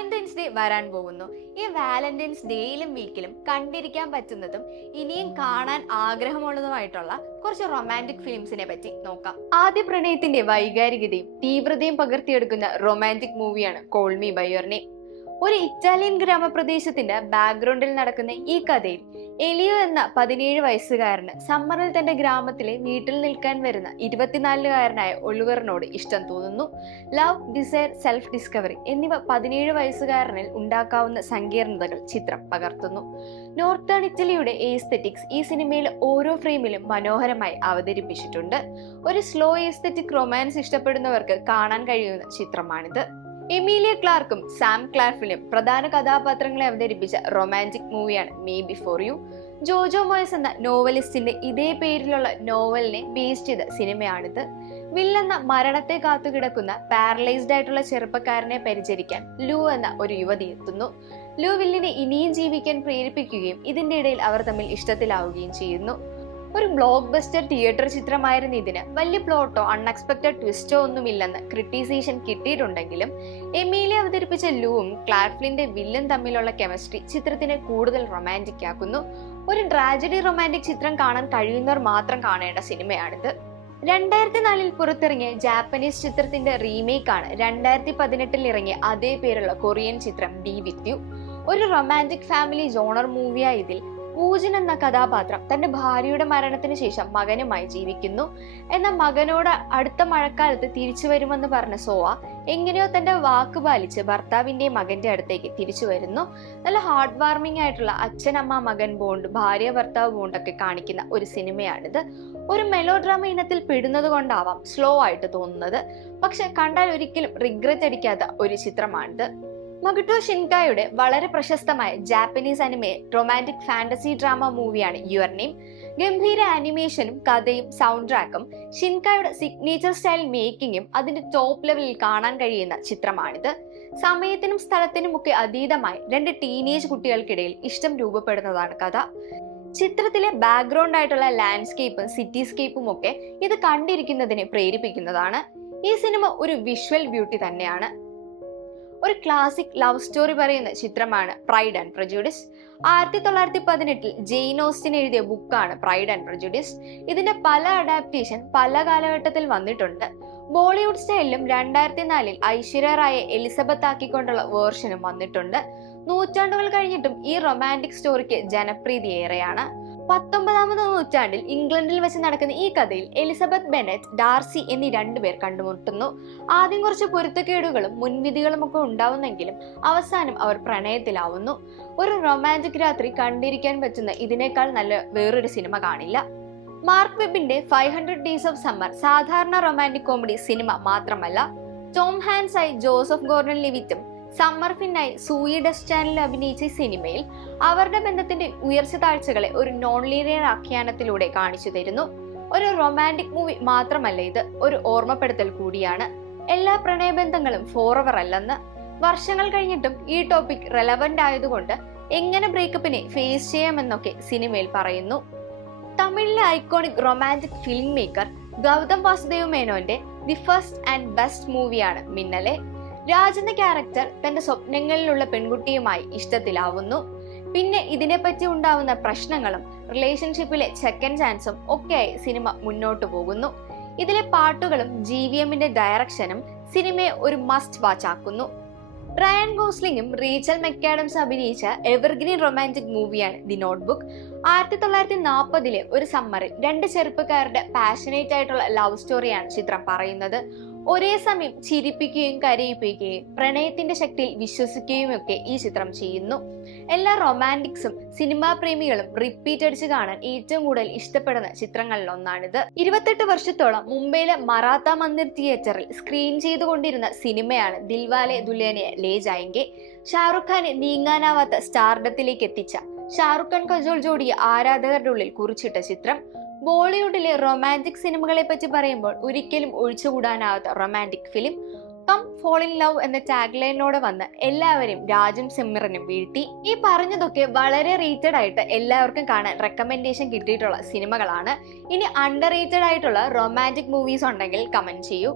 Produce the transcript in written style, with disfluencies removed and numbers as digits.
Valentine's day വരാൻ പോകുന്നു. ഈ വാലന്റൈൻസ് ഡേയിലും വീക്കിലും കണ്ടിരിക്കാൻ പറ്റുന്നതും ഇനിയും കാണാൻ ആഗ്രഹമുള്ളതുമായിട്ടുള്ള കുറച്ച് റൊമാൻറ്റിക് ഫിലിംസിനെ പറ്റി നോക്കാം. ആദ്യ പ്രണയത്തിന്റെ വൈകാരികതയും തീവ്രതയും പകർത്തിയെടുക്കുന്ന റൊമാൻറ്റിക് മൂവിയാണ് call me by your name. ഒരു ഇറ്റാലിയൻ ഗ്രാമപ്രദേശത്തിന്റെ ബാക്ക്ഗ്രൗണ്ടിൽ നടക്കുന്ന ഈ കഥയിൽ എലിയോ എന്ന 17 വയസ്സുകാരന് സമ്മറിൽ തന്റെ ഗ്രാമത്തിലെ വീട്ടിൽ നിൽക്കാൻ വരുന്ന 24-കാരനായ ഒളിവറിനോട് ഇഷ്ടം തോന്നുന്നു. ലവ്, ഡിസയർ, സെൽഫ് ഡിസ്കവറി എന്നിവ 17 വയസ്സുകാരനിൽ ഉണ്ടാക്കാവുന്ന സങ്കീർണതകൾ ചിത്രം പകർത്തുന്നു. നോർത്തേൺ ഇറ്റലിയുടെ എസ്തെറ്റിക്സ് ഈ സിനിമയിലെ ഓരോ ഫ്രെയിമിലും മനോഹരമായി അവതരിപ്പിച്ചിട്ടുണ്ട്. ഒരു സ്ലോ എസ്തെറ്റിക് റൊമാൻസ് ഇഷ്ടപ്പെടുന്നവർക്ക് കാണാൻ കഴിയുന്ന ചിത്രമാണിത്. എമീലിയ ക്ലാർക്കും സാം ക്ലാഫ്ലിനും പ്രധാന കഥാപാത്രങ്ങളെ അവതരിപ്പിച്ച റൊമാൻറ്റിക് മൂവിയാണ് me before you. Jojo Moyes എന്ന നോവലിസ്റ്റിന്റെ ഇതേ പേരിലുള്ള നോവലിനെ ബേസ് ചെയ്ത സിനിമയാണിത്. വിൽ എന്ന മരണത്തെ കാത്തുകിടക്കുന്ന പാരലൈസ്ഡ് ആയിട്ടുള്ള ചെറുപ്പക്കാരനെ പരിചരിക്കാൻ ലൂ എന്ന ഒരു യുവതി എത്തുന്നു. ലൂ വില്ലിനെ ഇനിയും ജീവിക്കാൻ പ്രേരിപ്പിക്കുകയും ഇതിന്റെ ഇടയിൽ അവർ തമ്മിൽ ഇഷ്ടത്തിലാവുകയും ചെയ്യുന്നു. ഒരു ബ്ലോക്ക് ബസ്റ്റർ തിയേറ്റർ ചിത്രമായിരുന്ന ഇതിന് വലിയ പ്ലോട്ടോ അൺഎക്സ്പെക്ടഡ് ട്വിസ്റ്റോ ഒന്നുമില്ലെന്ന് ക്രിട്ടിസൈസേഷൻ കിട്ടിയിട്ടുണ്ടെങ്കിലും എമീലിയ അവതരിപ്പിച്ച ലൂവും ക്ലാർഫ്ലിന്റെ വില്ലും തമ്മിലുള്ള കെമിസ്ട്രി ചിത്രത്തിനെ കൂടുതൽ റൊമാൻറ്റിക് ആക്കുന്നു. ഒരു ട്രാജഡി റൊമാൻറ്റിക് ചിത്രം കാണാൻ കഴിയുന്നവർ മാത്രം കാണേണ്ട സിനിമയാണിത്. 2004 പുറത്തിറങ്ങിയ ജാപ്പനീസ് ചിത്രത്തിന്റെ റീമേക്കാണ് 2018 ഇറങ്ങിയ അതേ പേരുള്ള കൊറിയൻ ചിത്രം ബി വിത്ത് യു. ഒരു റൊമാൻറ്റിക് ഫാമിലി ജോണർ മൂവിയായ ഇതിൽ പൂജൻ എന്ന കഥാപാത്രം തന്റെ ഭാര്യയുടെ മരണത്തിന് ശേഷം മകനുമായി ജീവിക്കുന്നു. എന്നാൽ മകനോട് അടുത്ത മഴക്കാലത്ത് തിരിച്ചു വരുമെന്ന് പറഞ്ഞ സോവ എങ്ങനെയോ തന്റെ വാക്ക് പാലിച്ച് ഭർത്താവിന്റെയും മകന്റെ അടുത്തേക്ക് തിരിച്ചു വരുന്നു. നല്ല ഹാർട്ട് വാർമിംഗ് ആയിട്ടുള്ള അച്ഛനമ്മ മകൻ ബോണ്ട്, ഭാര്യ ഭർത്താവ് ബോണ്ടൊക്കെ കാണിക്കുന്ന ഒരു സിനിമയാണിത്. ഒരു മെലോ ഡ്രാമ ഇനത്തിൽ പെടുന്നത് കൊണ്ടാവാം സ്ലോ ആയിട്ട് തോന്നുന്നത്, പക്ഷെ കണ്ടാൽ ഒരിക്കലും റിഗ്രറ്റ് അടിക്കാത്ത ഒരു ചിത്രമാണിത്. മകുട്ടോ ഷിൻകായുടെ വളരെ പ്രശസ്തമായ Japanese anime romantic fantasy drama മൂവിയാണ് യുവർ നെയിം. ഗംഭീര ആനിമേഷനും കഥയും സൗണ്ട് ട്രാക്കും ഷിൻകായുടെ സിഗ്നേച്ചർ സ്റ്റൈൽ മേക്കിങ്ങും അതിന്റെ ടോപ്പ് ലെവലിൽ കാണാൻ കഴിയുന്ന ചിത്രമാണിത്. സമയത്തിനും സ്ഥലത്തിനും ഒക്കെ അതീതമായി 2 ടീനേജ് കുട്ടികൾക്കിടയിൽ ഇഷ്ടം രൂപപ്പെടുന്നതാണ് കഥ. ചിത്രത്തിലെ ബാക്ക്ഗ്രൗണ്ട് ആയിട്ടുള്ള ലാൻഡ്സ്കേപ്പും സിറ്റിസ്കേപ്പും ഒക്കെ ഇത് കണ്ടിരിക്കുന്നതിനെ പ്രേരിപ്പിക്കുന്നതാണ്. ഈ സിനിമ ഒരു വിഷ്വൽ ബ്യൂട്ടി തന്നെയാണ്. ഒരു ക്ലാസിക് ലവ് സ്റ്റോറി പറയുന്ന ചിത്രമാണ് pride and prejudice. 1918 Jain Austin എഴുതിയ ബുക്കാണ് പ്രൈഡ് ആൻഡ് പ്രജുഡിസ്. ഇതിന്റെ പല അഡാപ്റ്റേഷൻ പല കാലഘട്ടത്തിൽ വന്നിട്ടുണ്ട്. ബോളിവുഡ് സ്റ്റൈലിലും 2004 ഐശ്വര്യ റായെ എലിസബത്ത് ആക്കിക്കൊണ്ടുള്ള വേർഷനും വന്നിട്ടുണ്ട്. നൂറ്റാണ്ടുകൾ കഴിഞ്ഞിട്ടും ഈ റൊമാൻറ്റിക് സ്റ്റോറിക്ക് ജനപ്രീതി ഏറെയാണ്. 19ാം നൂറ്റാണ്ടിൽ ഇംഗ്ലണ്ടിൽ വെച്ച് നടക്കുന്ന ഈ കഥയിൽ എലിസബത്ത് ബെനറ്റ്, ഡാർസി എന്നീ 2 പേർ കണ്ടുമുട്ടുന്നു. ആദ്യം കുറച്ച് പൊരുത്തക്കേടുകളും മുൻവിധികളും ഒക്കെ ഉണ്ടാവുന്നെങ്കിലും അവസാനം അവർ പ്രണയത്തിലാവുന്നു. ഒരു റൊമാൻറ്റിക് രാത്രി കണ്ടിരിക്കാൻ പറ്റുന്ന ഇതിനേക്കാൾ നല്ല വേറൊരു സിനിമ കാണില്ല. മാർക്ക് വെബിന്റെ 500 Days of Summer സാധാരണ റൊമാൻറ്റിക് കോമഡി സിനിമ മാത്രമല്ല, ടോം ഹാൻസായി ജോസഫ് ഗോർഡൻ ലെവിറ്റും സമ്മർ ഫിന്നായി സൂയി ഡെസ്റ്റാനിൽ അഭിനയിച്ച സിനിമയിൽ അവരുടെ ബന്ധത്തിന്റെ ഉയർച്ച താഴ്ചകളെ ഒരു നോൺ ലീനിയർ ആഖ്യാനത്തിലൂടെ കാണിച്ചു തരുന്നു. ഒരു റൊമാൻറ്റിക് മൂവി മാത്രമല്ല ഇത്, ഒരു ഓർമ്മപ്പെടുത്തൽ കൂടിയാണ്. എല്ലാ പ്രണയബന്ധങ്ങളും ഫോറെവർ അല്ലെന്ന്. വർഷങ്ങൾ കഴിഞ്ഞിട്ടും ഈ ടോപ്പിക് റെലവന്റ് ആയതുകൊണ്ട് എങ്ങനെ ബ്രേക്കപ്പിനെ ഫേസ് ചെയ്യാമെന്നൊക്കെ സിനിമയിൽ പറയുന്നു. തമിഴിലെ iconic romantic film maker Gautham Vasudev മേനോന്റെ ദി ഫസ്റ്റ് ആൻഡ് ബെസ്റ്റ് മൂവിയാണ് മിന്നലെ. രാജ് എന്ന ക്യാരക്ടർ തന്റെ സ്വപ്നങ്ങളിലുള്ള പെൺകുട്ടിയുമായി ഇഷ്ടത്തിലാവുന്നു. പിന്നെ ഇതിനെപ്പറ്റി ഉണ്ടാവുന്ന പ്രശ്നങ്ങളും റിലേഷൻഷിപ്പിലെ സെക്കൻഡ് ചാൻസും ഒക്കെയായി സിനിമ മുന്നോട്ട് പോകുന്നു. ഇതിലെ പാട്ടുകളും GVMന്റെ ഡയറക്ഷനും സിനിമയെ ഒരു മസ്റ്റ് വാച്ച് ആക്കുന്നു. റയൻ ഗോസ്ലിംഗും റീച്ചൽ മെക്കാഡംസ് അഭിനയിച്ച എവർഗ്രീൻ റൊമാൻറ്റിക് മൂവിയാണ് ദി നോട്ട്ബുക്ക്. 1940 ഒരു സമ്മറിൽ 2 ചെറുപ്പക്കാരുടെ പാഷനേറ്റ് ആയിട്ടുള്ള ലവ് സ്റ്റോറിയാണ് ചിത്രം പറയുന്നത്. ഒരേ സമയം ചിരിപ്പിക്കുകയും കരയിപ്പിക്കുകയും പ്രണയത്തിന്റെ ശക്തിയിൽ വിശ്വസിക്കുകയും ഒക്കെ ഈ ചിത്രം ചെയ്യുന്നു. എല്ലാ റൊമാൻറ്റിക്സും സിനിമാ പ്രേമികളും റിപ്പീറ്റ് അടിച്ച് കാണാൻ ഏറ്റവും കൂടുതൽ ഇഷ്ടപ്പെടുന്ന ചിത്രങ്ങളിൽ ഒന്നാണിത്. 28 വർഷത്തോളം മുംബൈയിലെ മറാത്ത മന്ദിർ തിയേറ്ററിൽ സ്ക്രീൻ ചെയ്തുകൊണ്ടിരുന്ന സിനിമയാണ് ദിൽവാലെ ദുൽഹനിയ ലേ ജായേംഗെ. ഷാറുഖ് ഖാനെ നീങ്ങാനാവാത്ത സ്റ്റാർഡത്തിലേക്ക് എത്തിച്ച ഷാറുഖ് ഖാൻ കജോൾ ജോഡിയെ ആരാധകരുടെ ഉള്ളിൽ കുറിച്ചിട്ട ചിത്രം. ബോളിവുഡിലെ റൊമാൻറ്റിക് സിനിമകളെ പറ്റി പറയുമ്പോൾ ഒരിക്കലും ഒഴിച്ചുകൂടാനാവാത്ത romantic film come fall in love എന്ന ടാഗ് ലൈനോടെ വന്ന് എല്ലാവരെയും രാജും സിമ്രനും വീഴ്ത്തി. ഈ പറഞ്ഞതൊക്കെ വളരെ റേറ്റഡ് ആയിട്ട് എല്ലാവർക്കും കാണാൻ റെക്കമെൻഡേഷൻ കിട്ടിയിട്ടുള്ള സിനിമകളാണ്. ഇനി അണ്ടർ റേറ്റഡ് ആയിട്ടുള്ള റൊമാൻറ്റിക് മൂവീസ് ഉണ്ടെങ്കിൽ കമന്റ് ചെയ്യൂ.